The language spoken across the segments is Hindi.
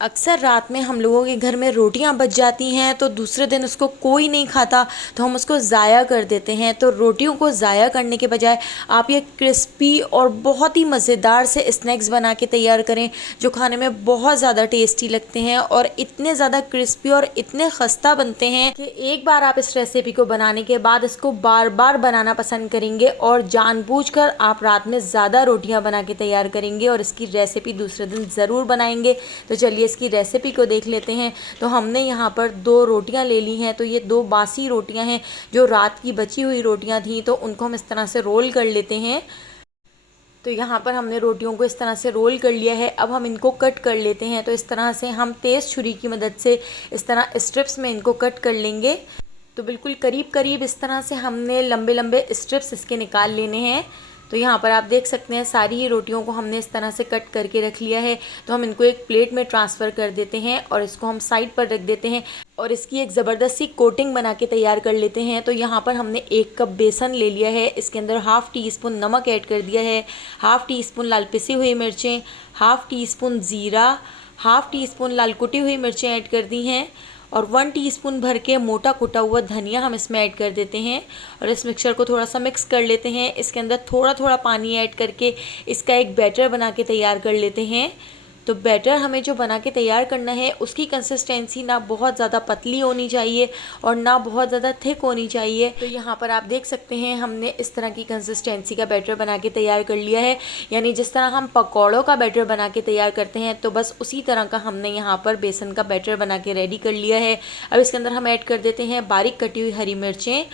अक्सर रात में हम लोगों के घर में रोटियां बच जाती हैं तो दूसरे दिन उसको कोई नहीं खाता, तो हम उसको ज़ाया कर देते हैं। तो रोटियों को ज़ाया करने के बजाय आप ये क्रिस्पी और बहुत ही मज़ेदार से स्नैक्स बना के तैयार करें, जो खाने में बहुत ज़्यादा टेस्टी लगते हैं और इतने ज़्यादा क्रिस्पी और इतने खस्ता बनते हैं कि एक बार आप इस रेसिपी को बनाने के बाद इसको बार बार बनाना पसंद करेंगे और जानबूझकर आप रात में ज़्यादा रोटियाँ बना के तैयार करेंगे और इसकी रेसिपी दूसरे दिन ज़रूर बनाएंगे। तो चलिए इसकी रेसिपी को देख लेते हैं। तो हमने यहाँ पर 2 रोटियां ले ली हैं। तो ये 2 बासी रोटियां हैं, जो रात की बची हुई रोटियां थी। तो उनको हम इस तरह से रोल कर लेते हैं। तो यहाँ पर हमने रोटियों को इस तरह से रोल कर लिया है। अब हम इनको कट कर लेते हैं। तो इस तरह से हम तेज़ छुरी की मदद से इस तरह स्ट्रिप्स में इनको कट कर लेंगे। तो बिल्कुल करीब करीब इस तरह से हमने लंबे लंबे स्ट्रिप्स इसके निकाल लेने हैं। तो यहाँ पर आप देख सकते हैं सारी ही रोटियों को हमने इस तरह से कट करके रख लिया है। तो हम इनको एक प्लेट में ट्रांसफ़र कर देते हैं और इसको हम साइड पर रख देते हैं और इसकी एक ज़बरदस्त सी कोटिंग बना के तैयार कर लेते हैं। तो यहाँ पर हमने 1 कप बेसन ले लिया है। इसके अंदर हाफ़ टी स्पून नमक ऐड कर दिया है, हाफ़ टी स्पून लाल पिसी हुई मिर्चें, हाफ़ टी स्पून ज़ीरा, हाफ़ टी स्पून लाल कुटी हुई मिर्चें ऐड कर दी हैं और 1 टीस्पून भर के मोटा कुटा हुआ धनिया हम इसमें ऐड कर देते हैं और इस मिक्सचर को थोड़ा सा मिक्स कर लेते हैं। इसके अंदर थोड़ा थोड़ा पानी ऐड करके इसका एक बैटर बना के तैयार कर लेते हैं। तो बैटर हमें जो बना के तैयार करना है उसकी कंसिस्टेंसी ना बहुत ज़्यादा पतली होनी चाहिए और ना बहुत ज़्यादा थिक होनी चाहिए। तो यहाँ पर आप देख सकते हैं हमने इस तरह की कंसिस्टेंसी का बैटर बना के तैयार कर लिया है, यानी जिस तरह हम पकौड़ों का बैटर बना के तैयार करते हैं तो बस उसी तरह का हमने यहाँ पर बेसन का बैटर बना के रेडी कर लिया है। अब इसके अंदर हम ऐड कर देते हैं बारीक कटी हुई हरी मिर्चें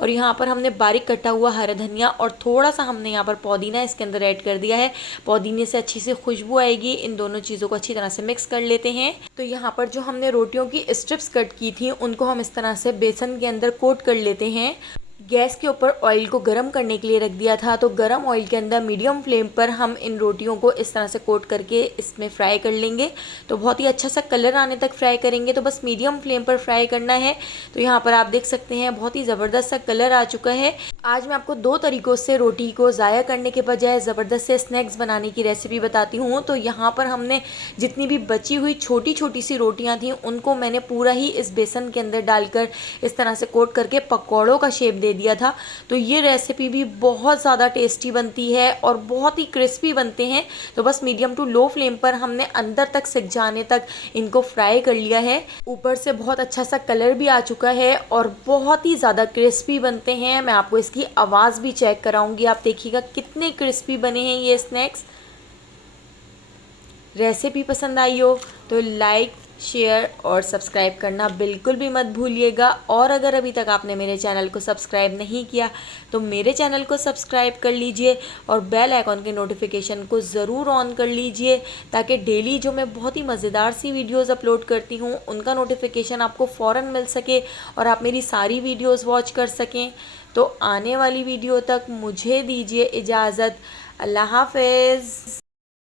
और यहाँ पर हमने बारीक कटा हुआ हरा धनिया और थोड़ा सा हमने यहाँ पर पुदीना इसके अंदर ऐड कर दिया है। पुदीने से अच्छी सी खुशबू आएगी। इन दोनों चीज़ों को अच्छी तरह से मिक्स कर लेते हैं। तो यहाँ पर जो हमने रोटियों की स्ट्रिप्स कट की थी उनको हम इस तरह से बेसन के अंदर कोट कर लेते हैं। गैस के ऊपर ऑयल को गर्म करने के लिए रख दिया था। तो गर्म ऑयल के अंदर मीडियम फ्लेम पर हम इन रोटियों को इस तरह से कोट करके इसमें फ्राई कर लेंगे। तो बहुत ही अच्छा सा कलर आने तक फ्राई करेंगे। तो बस मीडियम फ्लेम पर फ्राई करना है। तो यहाँ पर आप देख सकते हैं बहुत ही ज़बरदस्त सा कलर आ चुका है। आज मैं आपको 2 तरीक़ों से रोटी को ज़ाया करने के बजाय ज़बरदस्त से स्नैक्स बनाने की रेसिपी बताती हूँ। तो यहाँ पर हमने जितनी भी बची हुई छोटी छोटी सी रोटियाँ थी उनको मैंने पूरा ही इस बेसन के अंदर डालकर इस तरह से कोट करके पकौड़ों का शेप दे दिया था। तो ये रेसिपी भी बहुत ज़्यादा टेस्टी बनती है और बहुत ही क्रिस्पी बनते हैं। तो बस मीडियम टू लो फ्लेम पर हमने अंदर तक सिक जाने तक इनको फ्राई कर लिया है। ऊपर से बहुत अच्छा सा कलर भी आ चुका है और बहुत ही ज़्यादा क्रिस्पी बनते हैं। मैं आपको इसकी आवाज़ भी चेक कराऊंगी, आप देखिएगा कितने क्रिस्पी बने हैं ये स्नैक्स। रेसिपी पसंद आई हो तो लाइक, शेयर और सब्सक्राइब करना बिल्कुल भी मत भूलिएगा। और अगर अभी तक आपने मेरे चैनल को सब्सक्राइब नहीं किया तो मेरे चैनल को सब्सक्राइब कर लीजिए और बेल आइकॉन के नोटिफिकेशन को ज़रूर ऑन कर लीजिए, ताकि डेली जो मैं बहुत ही मज़ेदार सी वीडियोस अपलोड करती हूँ उनका नोटिफिकेशन आपको फ़ौरन मिल सके और आप मेरी सारी वीडियोज़ वॉच कर सकें। तो आने वाली वीडियो तक मुझे दीजिए इजाज़त। अल्लाह हाफ़िज़।